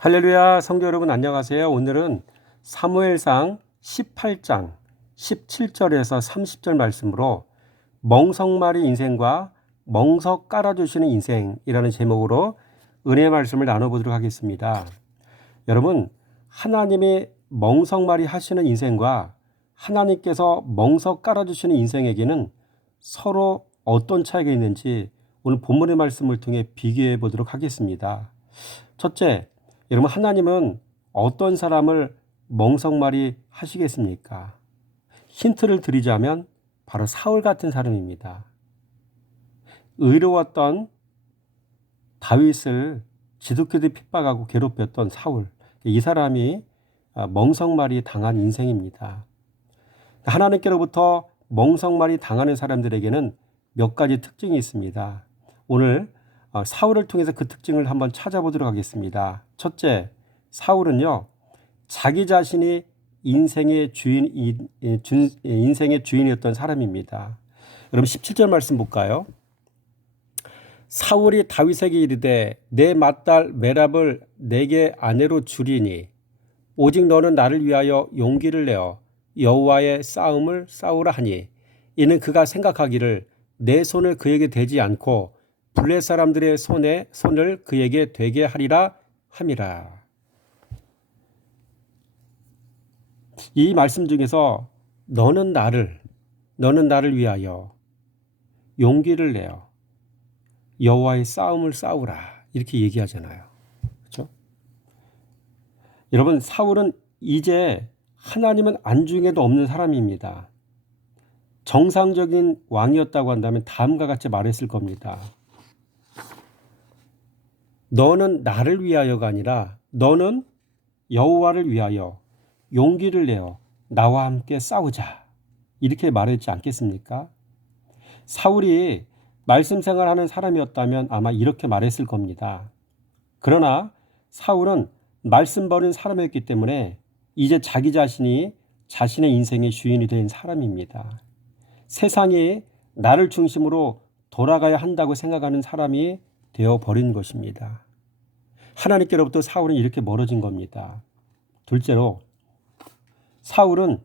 할렐루야, 성도 여러분 안녕하세요. 오늘은 사무엘상 18장 17절에서 30절 말씀으로 멍석마리 인생과 멍석 깔아주시는 인생이라는 제목으로 은혜의 말씀을 나눠보도록 하겠습니다. 여러분, 하나님이 멍석마리 하시는 인생과 하나님께서 멍석 깔아주시는 인생에게는 서로 어떤 차이가 있는지 오늘 본문의 말씀을 통해 비교해 보도록 하겠습니다. 첫째, 여러분, 하나님은 어떤 사람을 멍석말이 하시겠습니까? 힌트를 드리자면 바로 사울 같은 사람입니다. 의로웠던 다윗을 지독하게 핍박하고 괴롭혔던 사울, 이 사람이 멍석말이 당한 인생입니다. 하나님께로부터 멍석말이 당하는 사람들에게는 몇 가지 특징이 있습니다. 오늘 사울을 통해서 그 특징을 한번 찾아보도록 하겠습니다. 첫째, 사울은요, 자기 자신이 인생의 주인이었던 사람입니다. 여러분 17절 말씀 볼까요? 사울이 다윗에게 이르되 내 맏딸 메랍을 내게 아내로 주리니 오직 너는 나를 위하여 용기를 내어 여호와의 싸움을 싸우라 하니 이는 그가 생각하기를 내 손을 그에게 대지 않고 블레 사람들의 손을 그에게 되게 하리라 함이라. 이 말씀 중에서 너는 나를 위하여 용기를 내어 여호와의 싸움을 싸우라 이렇게 얘기하잖아요. 그렇죠? 여러분, 사울은 이제 하나님은 안중에도 없는 사람입니다. 정상적인 왕이었다고 한다면 다음과 같이 말했을 겁니다. 너는 나를 위하여가 아니라 너는 여호와를 위하여 용기를 내어 나와 함께 싸우자 이렇게 말했지 않겠습니까? 사울이 말씀 생활하는 사람이었다면 아마 이렇게 말했을 겁니다. 그러나 사울은 말씀 버린 사람이었기 때문에 이제 자기 자신이 자신의 인생의 주인이 된 사람입니다. 세상이 나를 중심으로 돌아가야 한다고 생각하는 사람이 되어버린 것입니다. 하나님께로부터 사울은 이렇게 멀어진 겁니다. 둘째로, 사울은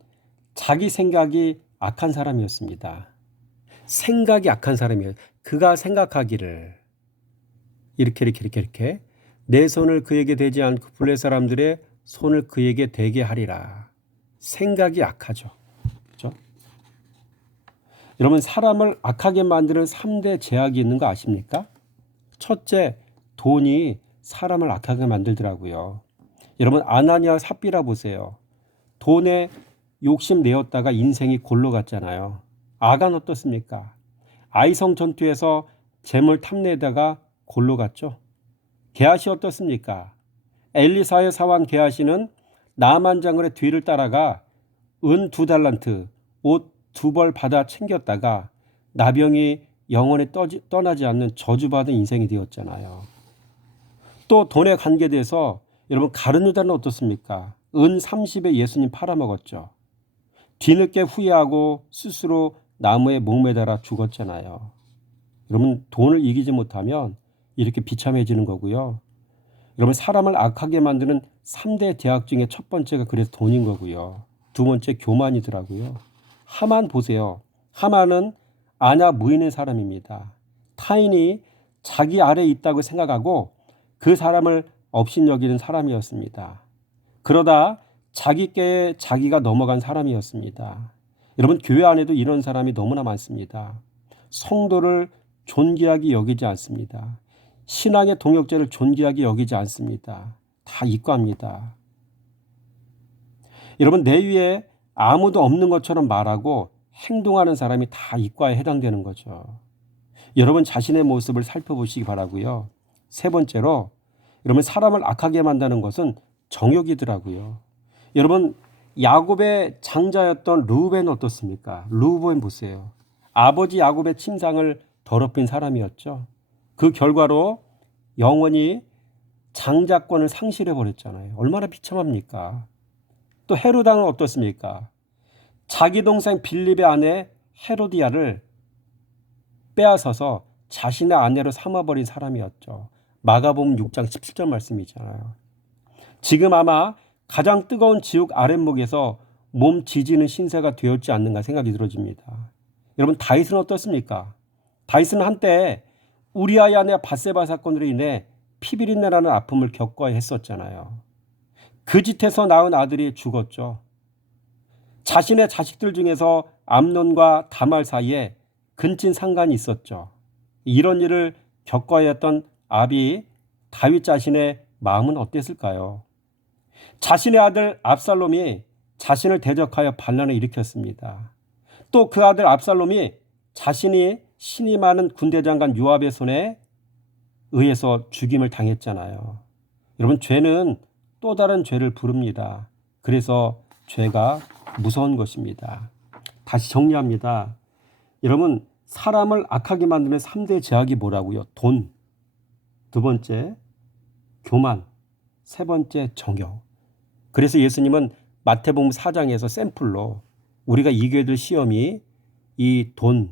자기 생각이 악한 사람이었습니다. 생각이 악한 사람이에요. 그가 생각하기를 이렇게 내 손을 그에게 대지 않고 블레 사람들의 손을 그에게 대게 하리라. 생각이 악하죠. 그렇죠? 여러분, 사람을 악하게 만드는 3대 제약이 있는 거 아십니까? 첫째, 돈이 사람을 악하게 만들더라고요. 여러분, 아나니아 삽비라 보세요. 돈에 욕심 내었다가 인생이 골로 갔잖아요. 아간 어떻습니까? 아이성 전투에서 재물 탐내다가 골로 갔죠. 게하시 어떻습니까? 엘리사의 사환 게하시는 나만 장군의 뒤를 따라가 은 2달란트, 옷 2벌 받아 챙겼다가 나병이 영원히 떠나지 않는 저주받은 인생이 되었잖아요. 또 돈에 관계돼서 여러분 가룟유다는 어떻습니까? 은 30에 예수님 팔아먹었죠. 뒤늦게 후회하고 스스로 나무에 목매달아 죽었잖아요. 여러분, 돈을 이기지 못하면 이렇게 비참해지는 거고요. 여러분, 사람을 악하게 만드는 3대 대학 중에 첫 번째가 그래서 돈인 거고요. 두 번째 교만이더라고요. 하만 보세요. 하만은 아냐 무인의 사람입니다. 타인이 자기 아래에 있다고 생각하고 그 사람을 업신여기는 사람이었습니다. 그러다 자기께에 자기가 넘어간 사람이었습니다. 여러분, 교회 안에도 이런 사람이 너무나 많습니다. 성도를 존귀하게 여기지 않습니다. 신앙의 동역자를 존귀하게 여기지 않습니다. 다 이과입니다. 여러분, 내 위에 아무도 없는 것처럼 말하고 행동하는 사람이 다 이과에 해당되는 거죠. 여러분 자신의 모습을 살펴보시기 바라고요. 세 번째로, 여러분 사람을 악하게 만드는 것은 정욕이더라고요. 여러분, 야곱의 장자였던 르우벤 어떻습니까? 르우벤 보세요. 아버지 야곱의 침상을 더럽힌 사람이었죠. 그 결과로 영원히 장자권을 상실해 버렸잖아요. 얼마나 비참합니까? 또 헤로당은 어떻습니까? 자기 동생 빌립의 아내 헤로디아를 빼앗아서 자신의 아내로 삼아버린 사람이었죠. 마가복음 6장 17절 말씀이잖아요. 지금 아마 가장 뜨거운 지옥 아랫목에서 몸 지지는 신세가 되었지 않는가 생각이 들어집니다. 여러분, 다윗은 어떻습니까? 다윗은 한때 우리아의 아내 밧세바 사건으로 인해 피비린내라는 아픔을 겪어야 했었잖아요. 그 짓에서 낳은 아들이 죽었죠. 자신의 자식들 중에서 암논과 다말 사이에 근친 상간이 있었죠. 이런 일을 겪어야 했던 아비 다윗 자신의 마음은 어땠을까요? 자신의 아들 압살롬이 자신을 대적하여 반란을 일으켰습니다. 또 그 아들 압살롬이 자신이 신임하는 군대장관 요압의 손에 의해서 죽임을 당했잖아요. 여러분, 죄는 또 다른 죄를 부릅니다. 그래서 죄가 무서운 것입니다. 다시 정리합니다. 여러분, 사람을 악하게 만드는 3대 죄악이 뭐라고요? 돈, 두 번째 교만, 세 번째 정욕. 그래서 예수님은 마태복음 4장에서 샘플로 우리가 이겨야 될 시험이 이 돈,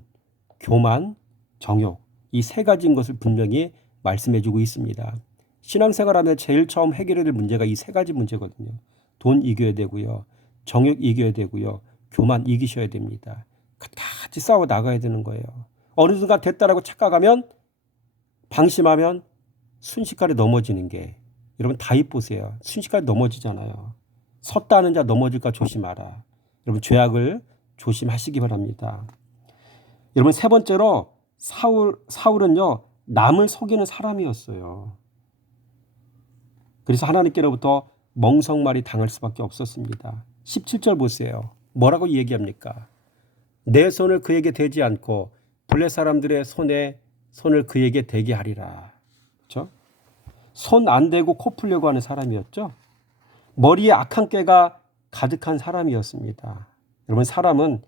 교만, 정욕, 이 세 가지인 것을 분명히 말씀해주고 있습니다. 신앙생활하면 제일 처음 해결해야 될 문제가 이 세 가지 문제거든요. 돈 이겨야 되고요. 정욕 이겨야 되고요. 교만 이기셔야 됩니다. 같이 싸워 나가야 되는 거예요. 어느 순간 됐다라고 착각하면, 방심하면 순식간에 넘어지는 게, 여러분 다윗 보세요. 순식간에 넘어지잖아요. 섰다는 자 넘어질까 조심하라. 여러분, 죄악을 조심하시기 바랍니다. 여러분, 세 번째로 사울은요, 남을 속이는 사람이었어요. 그래서 하나님께로부터 멍석말이 당할 수밖에 없었습니다. 17절 보세요. 뭐라고 얘기합니까? 내 손을 그에게 대지 않고 블레 사람들의 손을 그에게 대게 하리라. 그렇죠? 손 안 대고 코 풀려고 하는 사람이었죠. 머리에 악한 꾀가 가득한 사람이었습니다. 여러분, 사람은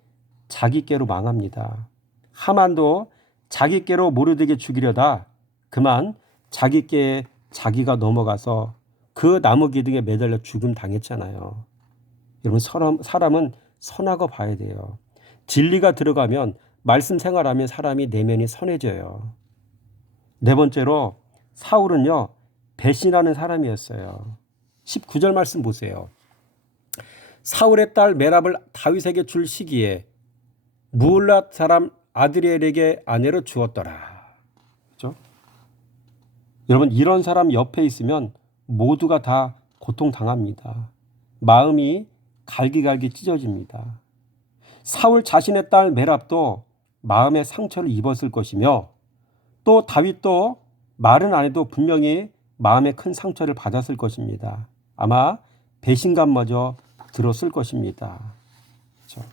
자기 꾀로 망합니다. 하만도 자기 꾀로 모르되게 죽이려다 그만 자기 꾀에 자기가 넘어가서 그 나무 기둥에 매달려 죽음 당했잖아요. 여러분, 사람은 선하고 봐야 돼요. 진리가 들어가면, 말씀 생활하면 사람이 내면이 선해져요. 네 번째로 사울은요, 배신하는 사람이었어요. 19절 말씀 보세요. 사울의 딸 메랍을 다윗에게 줄 시기에 무을랏 사람 아드리엘에게 아내로 주었더라. 그렇죠? 여러분, 이런 사람 옆에 있으면 모두가 다 고통당합니다. 마음이 갈기갈기 찢어집니다. 사울 자신의 딸 메랍도 마음의 상처를 입었을 것이며, 또 다윗도 말은 안 해도 분명히 마음에 큰 상처를 받았을 것입니다. 아마 배신감마저 들었을 것입니다. 그렇죠?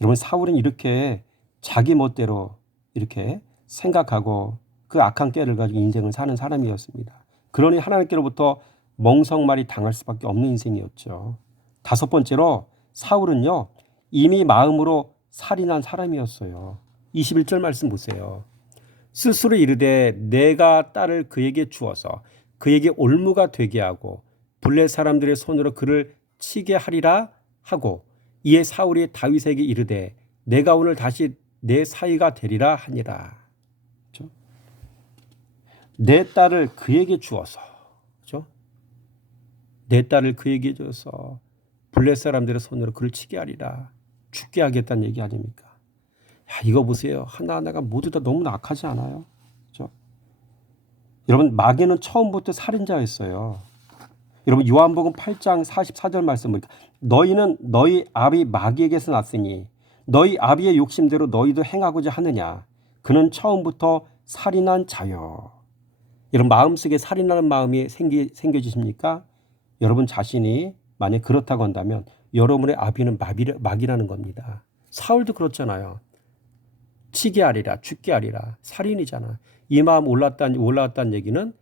여러분, 사울은 이렇게 자기 멋대로 이렇게 생각하고 그 악한 꾀를 가지고 인생을 사는 사람이었습니다. 그러니 하나님께로부터 멍석말이 당할 수밖에 없는 인생이었죠. 다섯 번째로 사울은요, 이미 마음으로 살인한 사람이었어요. 21절 말씀 보세요. 스스로 이르되 내가 딸을 그에게 주어서 그에게 올무가 되게 하고 블레 사람들의 손으로 그를 치게 하리라 하고, 이에 사울이 다윗에게 이르되 내가 오늘 다시 내 사위가 되리라 하니라. 그렇죠? 내 딸을 그에게 주어서, 그렇죠? 내 딸을 그에게 줘서 블레 사람들의 손으로 그를 치게 하리라. 죽게 하겠다는 얘기 아닙니까? 야, 이거 보세요. 하나하나가 모두 다 너무 악하지 않아요? 그렇죠? 여러분, 마귀는 처음부터 살인자였어요. 여러분, 요한복음 8장 44절 말씀 보니까 너희는 너희 아비 마귀에게서 났으니 너희 아비의 욕심대로 너희도 행하고자 하느냐. 그는 처음부터 살인한 자요. 여러분, 마음속에 살인하는 마음이 생겨지십니까? 여러분 자신이 만약 그렇다고 한다면 여러분의 아비는 마귀라는 겁니다. 사울도 그렇잖아요. 치게 하리라, 죽게 하리라, 살인이잖아. 이 마음 올라왔다는 얘기는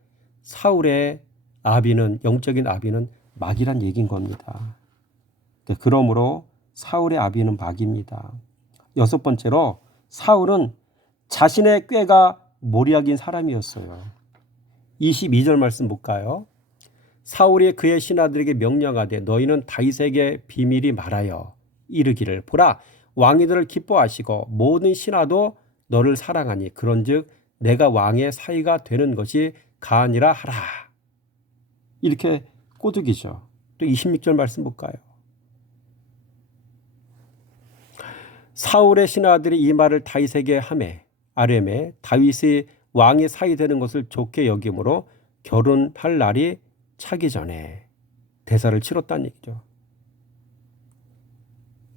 사울의 아비는, 영적인 아비는 마귀란 얘기인 겁니다. 그러므로 사울의 아비는 마귀입니다. 여섯 번째로 사울은 자신의 꾀가 모략인 사람이었어요. 22절 말씀 볼까요? 사울이 그의 신하들에게 명령하되 너희는 다윗에게 비밀이 말하여 이르기를, 보라, 왕이 너를 기뻐하시고 모든 신하도 너를 사랑하니 그런즉 내가 왕의 사위가 되는 것이 가하니라 하라. 이렇게 꼬드기죠. 또 26절 말씀 볼까요? 사울의 신하들이 이 말을 다윗에게 하매 아뢰매 다윗이 왕의 사이 되는 것을 좋게 여김으로 결혼할 날이 차기 전에 대사를 치렀다는 얘기죠.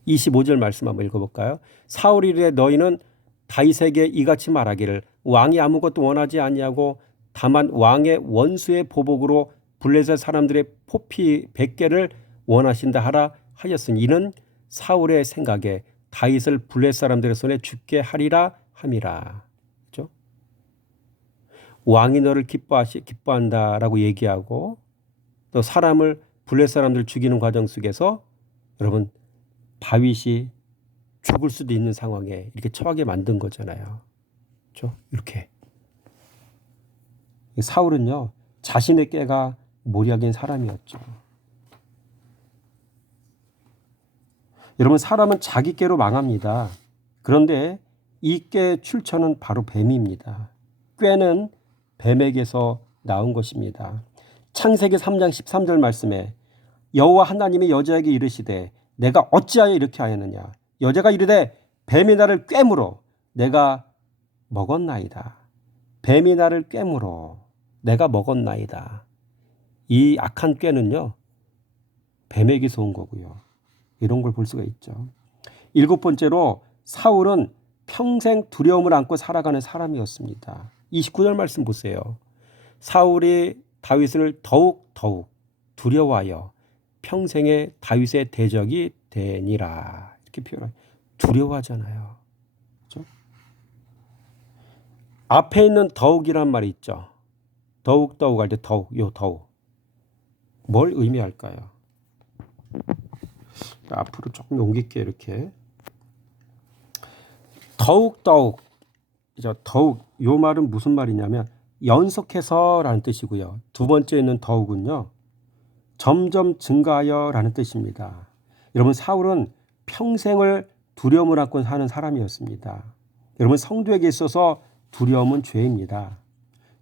25절 말씀 한번 읽어볼까요? 사울이 이르되 너희는 다윗에게 이같이 말하기를 왕이 아무것도 원하지 아니하고 다만 왕의 원수의 보복으로 블레셋 사람들의 포피 100개를 원하신다 하라 하였으니 이는 사울의 생각에 다윗을 블레셋 사람들의 손에 죽게 하리라 함이라. 그렇죠? 왕이 너를 기뻐한다라고 얘기하고 또 사람을 블레셋 사람들 죽이는 과정 속에서 여러분 다윗이 죽을 수도 있는 상황에 이렇게 처하게 만든 거잖아요. 그렇죠? 이렇게 사울은요 자신의 꾀가 모략인 사람이었죠. 여러분 사람은 자기 꾀로 망합니다. 그런데 이 꾀의 출처는 바로 뱀입니다. 꾀는 뱀에게서 나온 것입니다. 창세기 3장 13절 말씀에 여호와 하나님이 여자에게 이르시되 내가 어찌하여 이렇게 하였느냐 여자가 이르되 뱀이 나를 꿰물어 내가 먹었나이다. 뱀이 나를 꿰물어 내가 먹었나이다. 이 악한 꾀는요 뱀에게서 온 거고요. 이런 걸 볼 수가 있죠. 7번째로 사울은 평생 두려움을 안고 살아가는 사람이었습니다. 29절 말씀 보세요. 사울이 다윗을 더욱 두려워하여 평생에 다윗의 대적이 되니라. 이렇게 표현해요. 두려워하잖아요. 그렇죠? 앞에 있는 더욱이란 말이 있죠. 더욱 할 때 더욱. 뭘 의미할까요? 앞으로 조금 옮길게요. 이렇게. 더욱 요 말은 무슨 말이냐면 연속해서라는 뜻이고요. 두 번째 있는 더욱은요. 점점 증가하여라는 뜻입니다. 여러분 사울은 평생을 두려움을 안고 사는 사람이었습니다. 여러분 성도에게 있어서 두려움은 죄입니다.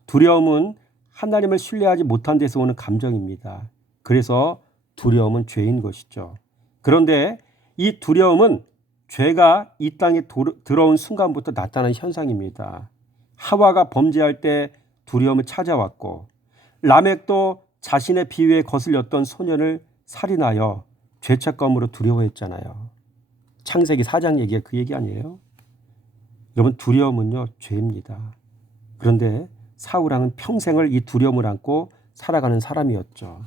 두려움은 하나님을 신뢰하지 못한 데서 오는 감정입니다. 그래서 두려움은 죄인 것이죠. 그런데 이 두려움은 죄가 이 땅에 들어온 순간부터 나타난 현상입니다. 하와가 범죄할 때 두려움을 찾아왔고 라멕도 자신의 비위에 거슬렸던 소년을 살인하여 죄책감으로 두려워했잖아요. 창세기 4장 얘기가 그 얘기 아니에요? 여러분 두려움은요 죄입니다. 그런데 사울왕은 평생을 이 두려움을 안고 살아가는 사람이었죠.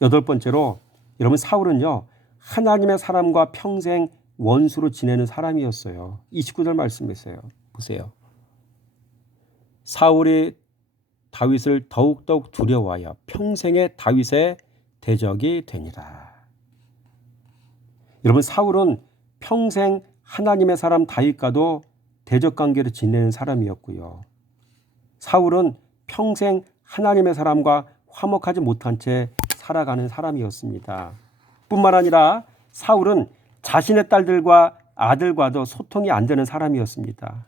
8번째로 여러분 사울은요 하나님의 사람과 평생 원수로 지내는 사람이었어요. 29절 말씀이세요. 보세요. 사울이 다윗을 더욱더욱 두려워하여 평생에 다윗의 대적이 되니라. 여러분 사울은 평생 하나님의 사람 다윗과도 대적 관계를 지내는 사람이었고요. 사울은 평생 하나님의 사람과 화목하지 못한 채 살아가는 사람이었습니다. 뿐만 아니라 사울은 자신의 딸들과 아들과도 소통이 안 되는 사람이었습니다.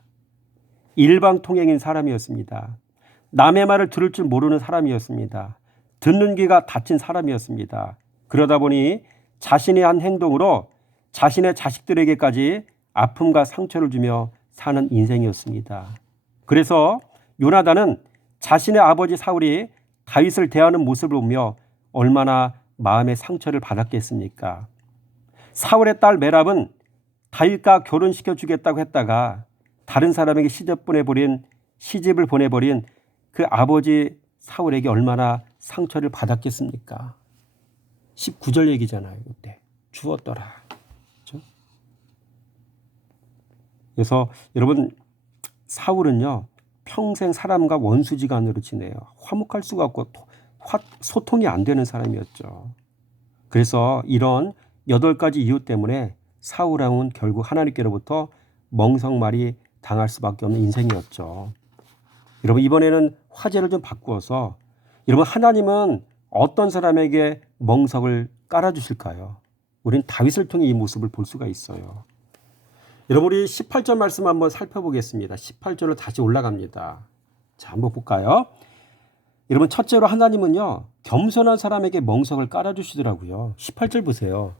일방통행인 사람이었습니다. 남의 말을 들을 줄 모르는 사람이었습니다. 듣는 귀가 닫힌 사람이었습니다. 그러다 보니 자신의 한 행동으로 자신의 자식들에게까지 아픔과 상처를 주며 사는 인생이었습니다. 그래서 요나단은 자신의 아버지 사울이 다윗을 대하는 모습을 보며 얼마나 마음의 상처를 받았겠습니까? 사울의 딸 메랍은 다윗과 결혼시켜 주겠다고 했다가 다른 사람에게 시집을 보내버린 그 아버지 사울에게 얼마나 상처를 받았겠습니까? 19절 얘기잖아요. 그때 죽었더라. 그렇죠? 그래서 여러분 사울은요 평생 사람과 원수지간으로 지내요. 화목할 수가 없고 소통이 안 되는 사람이었죠. 그래서 이런 8가지 이유 때문에 사울왕은 결국 하나님께로부터 멍석말이 당할 수밖에 없는 인생이었죠. 여러분 이번에는 화제를 좀 바꾸어서 여러분 하나님은 어떤 사람에게 멍석을 깔아주실까요? 우리는 다윗을 통해 이 모습을 볼 수가 있어요. 여러분 우리 18절 말씀 한번 살펴보겠습니다. 18절로 다시 올라갑니다. 자 한번 볼까요? 여러분 첫째로 하나님은요 겸손한 사람에게 멍석을 깔아주시더라고요. 18절 보세요.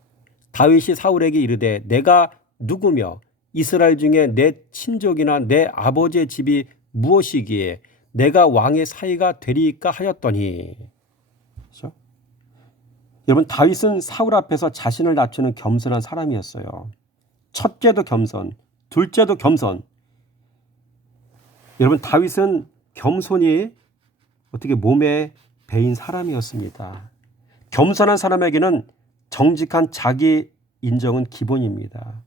다윗이 사울에게 이르되 내가 누구며 이스라엘 중에 내 친족이나 내 아버지의 집이 무엇이기에 내가 왕의 사위가 되리이까 하였더니. 그렇죠? 여러분 다윗은 사울 앞에서 자신을 낮추는 겸손한 사람이었어요. 첫째도 겸손, 둘째도 겸손. 여러분 다윗은 겸손이 어떻게 몸에 배인 사람이었습니다. 겸손한 사람에게는 정직한 자기 인정은 기본입니다.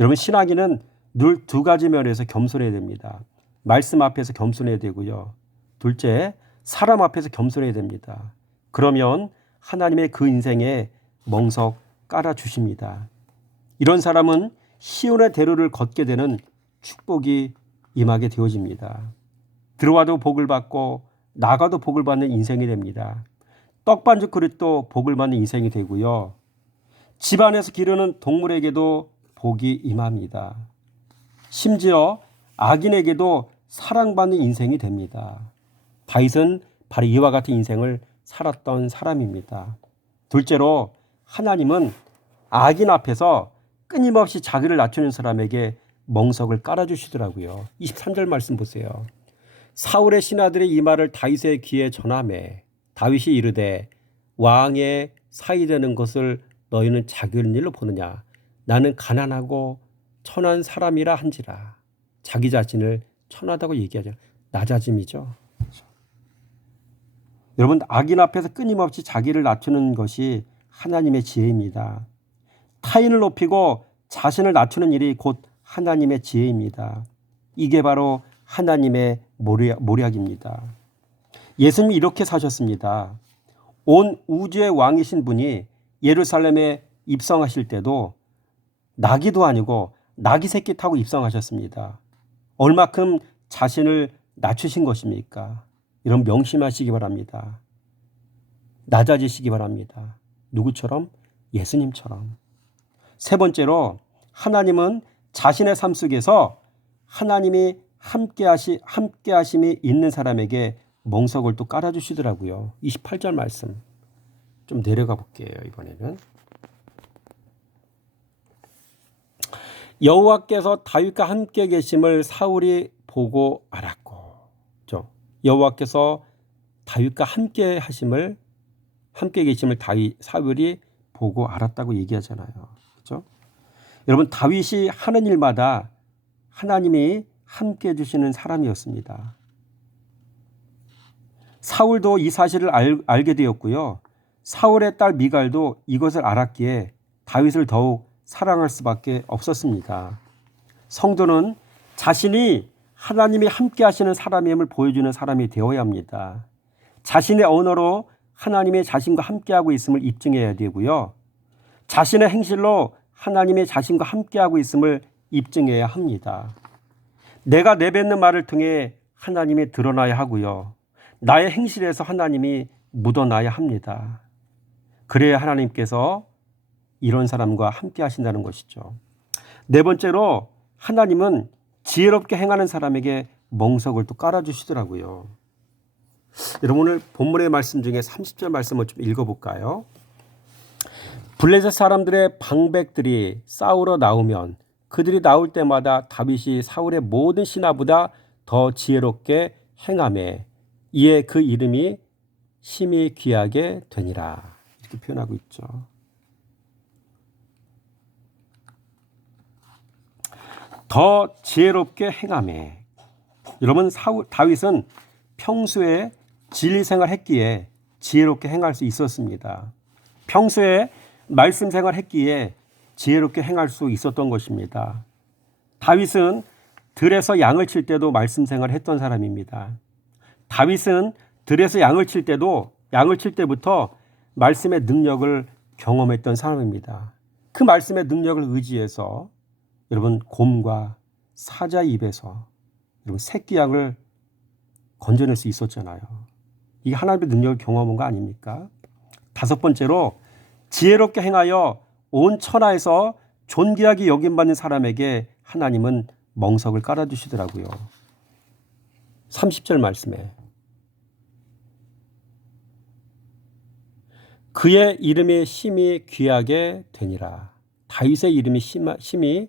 여러분 신앙인은 늘 두 가지 면에서 겸손해야 됩니다. 말씀 앞에서 겸손해야 되고요. 둘째, 사람 앞에서 겸손해야 됩니다. 그러면 하나님의 그 인생에 멍석 깔아주십니다. 이런 사람은 시온의 대로를 걷게 되는 축복이 임하게 되어집니다. 들어와도 복을 받고 나가도 복을 받는 인생이 됩니다. 떡반죽 그릇도 복을 받는 인생이 되고요. 집안에서 기르는 동물에게도 복이 임합니다. 심지어 악인에게도 사랑받는 인생이 됩니다. 다윗은 바로 이와 같은 인생을 살았던 사람입니다. 둘째로 하나님은 악인 앞에서 끊임없이 자기를 낮추는 사람에게 멍석을 깔아주시더라고요. 23절 말씀 보세요. 사울의 신하들의 이 말을 다윗의 귀에 전하매 다윗이 이르되 왕의 사위되는 것을 너희는 작은 일로 보느냐. 나는 가난하고 천한 사람이라 한지라. 자기 자신을 천하다고 얘기하죠. 낮아짐이죠. 그렇죠. 여러분 악인 앞에서 끊임없이 자기를 낮추는 것이 하나님의 지혜입니다. 타인을 높이고 자신을 낮추는 일이 곧 하나님의 지혜입니다. 이게 바로 하나님의 모략입니다. 예수님이 이렇게 사셨습니다. 온 우주의 왕이신 분이 예루살렘에 입성하실 때도 나귀도 아니고 나귀 새끼 타고 입성하셨습니다. 얼마큼 자신을 낮추신 것입니까? 이런 명심하시기 바랍니다. 낮아지시기 바랍니다. 누구처럼? 예수님처럼. 세 번째로 하나님은 자신의 삶 속에서 하나님이 함께하심이 있는 사람에게 멍석을 또 깔아주시더라고요. 28절 말씀 좀 내려가 볼게요. 이번에는 여호와께서 다윗과 함께 계심을 사울이 보고 알았고, 여호와께서 다윗과 함께 계심을 사울이 보고 알았다고 얘기하잖아요. 그렇죠? 여러분 다윗이 하는 일마다 하나님이 함께 해주시는 사람이었습니다. 사울도 이 사실을 알게 되었고요. 사울의 딸 미갈도 이것을 알았기에 다윗을 더욱 사랑할 수밖에 없었습니다. 성도는 자신이 하나님이 함께 하시는 사람임을 보여주는 사람이 되어야 합니다. 자신의 언어로 하나님의 자신과 함께하고 있음을 입증해야 되고요. 자신의 행실로 하나님의 자신과 함께하고 있음을 입증해야 합니다. 내가 내뱉는 말을 통해 하나님이 드러나야 하고요. 나의 행실에서 하나님이 묻어나야 합니다. 그래야 하나님께서 이런 사람과 함께 하신다는 것이죠. 네 번째로 하나님은 지혜롭게 행하는 사람에게 멍석을 또 깔아주시더라고요. 여러분 오늘 본문의 말씀 중에 30절 말씀을 좀 읽어볼까요? 블레셋 사람들의 방백들이 싸우러 나오면 그들이 나올 때마다 다윗이 사울의 모든 신하보다 더 지혜롭게 행하매 이에 그 이름이 심히 귀하게 되니라. 이렇게 표현하고 있죠. 더 지혜롭게 행하매. 여러분 다윗은 평소에 진리 생활했기에 지혜롭게 행할 수 있었습니다. 평소에 말씀 생활했기에 지혜롭게 행할 수 있었던 것입니다. 다윗은 들에서 양을 칠 때도 말씀 생활했던 사람입니다. 다윗은 들에서 양을 칠 때부터 말씀의 능력을 경험했던 사람입니다. 그 말씀의 능력을 의지해서 여러분 곰과 사자 입에서 여러분 새끼 양을 건져낼 수 있었잖아요. 이게 하나님의 능력을 경험한 거 아닙니까? 다섯 번째로 지혜롭게 행하여 온 천하에서 존귀하게 여김받는 사람에게 하나님은 멍석을 깔아주시더라고요. 30절 말씀에 그의 이름이 심히 귀하게 되니라. 다윗의 이름이 심히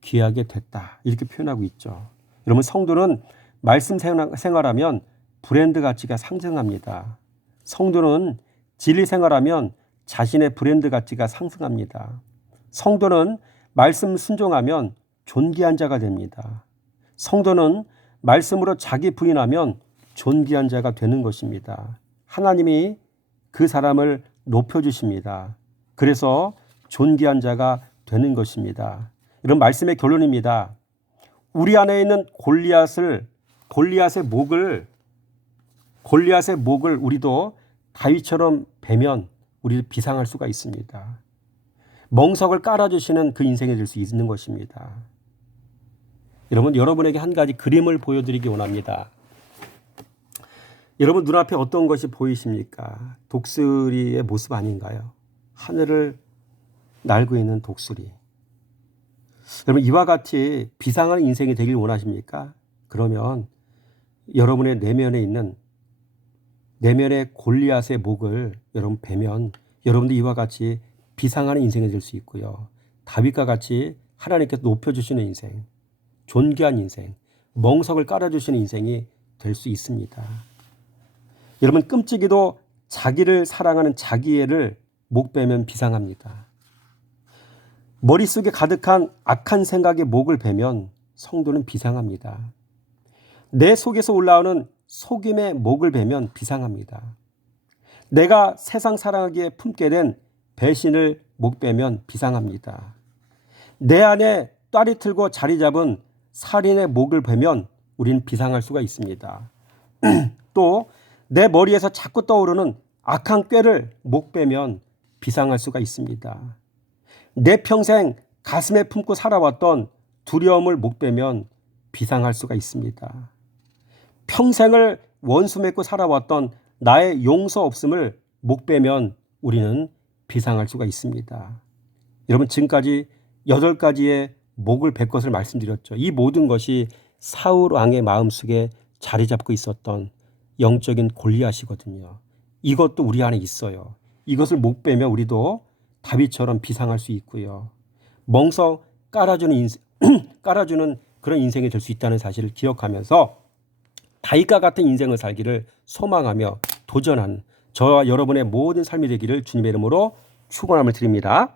귀하게 됐다. 이렇게 표현하고 있죠. 여러분 성도는 말씀 생활하면 브랜드 가치가 상승합니다. 성도는 진리 생활하면 자신의 브랜드 가치가 상승합니다. 성도는 말씀 순종하면 존귀한 자가 됩니다. 성도는 말씀으로 자기 부인하면 존귀한 자가 되는 것입니다. 하나님이 그 사람을 높여주십니다. 그래서 존귀한 자가 되는 것입니다. 이런 말씀의 결론입니다. 우리 안에 있는 골리앗의 목을 우리도 다윗처럼 베면 우리도 비상할 수가 있습니다. 멍석을 깔아주시는 그 인생이 될 수 있는 것입니다. 여러분, 여러분에게 한 가지 그림을 보여드리기 원합니다. 여러분 눈앞에 어떤 것이 보이십니까? 독수리의 모습 아닌가요? 하늘을 날고 있는 독수리. 여러분 이와 같이 비상하는 인생이 되길 원하십니까? 그러면 여러분의 내면의 골리앗의 목을 여러분 베면 여러분도 이와 같이 비상하는 인생이 될 수 있고요. 다윗과 같이 하나님께서 높여주시는 인생, 존귀한 인생, 멍석을 깔아주시는 인생이 될 수 있습니다. 여러분 끔찍이도 자기를 사랑하는 자기애를 목 베면 비상합니다. 머릿속에 가득한 악한 생각의 목을 베면 성도는 비상합니다. 내 속에서 올라오는 속임의 목을 베면 비상합니다. 내가 세상 사랑하기에 품게 된 배신을 목 베면 비상합니다. 내 안에 딸이 틀고 자리 잡은 살인의 목을 베면 우리는 비상할 수가 있습니다. 또 내 머리에서 자꾸 떠오르는 악한 꾀를 목 베면 비상할 수가 있습니다. 내 평생 가슴에 품고 살아왔던 두려움을 목 베면 비상할 수가 있습니다. 평생을 원수 맺고 살아왔던 나의 용서 없음을 목 베면 우리는 비상할 수가 있습니다. 여러분 지금까지 8가지의 목을 벨 것을 말씀드렸죠. 이 모든 것이 사울 왕의 마음속에 자리 잡고 있었던 영적인 골리앗이거든요. 이것도 우리 안에 있어요. 이것을 목 베면 우리도 다윗처럼 비상할 수 있고요. 멍석 깔아주는 그런 인생이 될 수 있다는 사실을 기억하면서 다윗과 같은 인생을 살기를 소망하며 도전하는 저와 여러분의 모든 삶이 되기를 주님의 이름으로 축원함을 드립니다.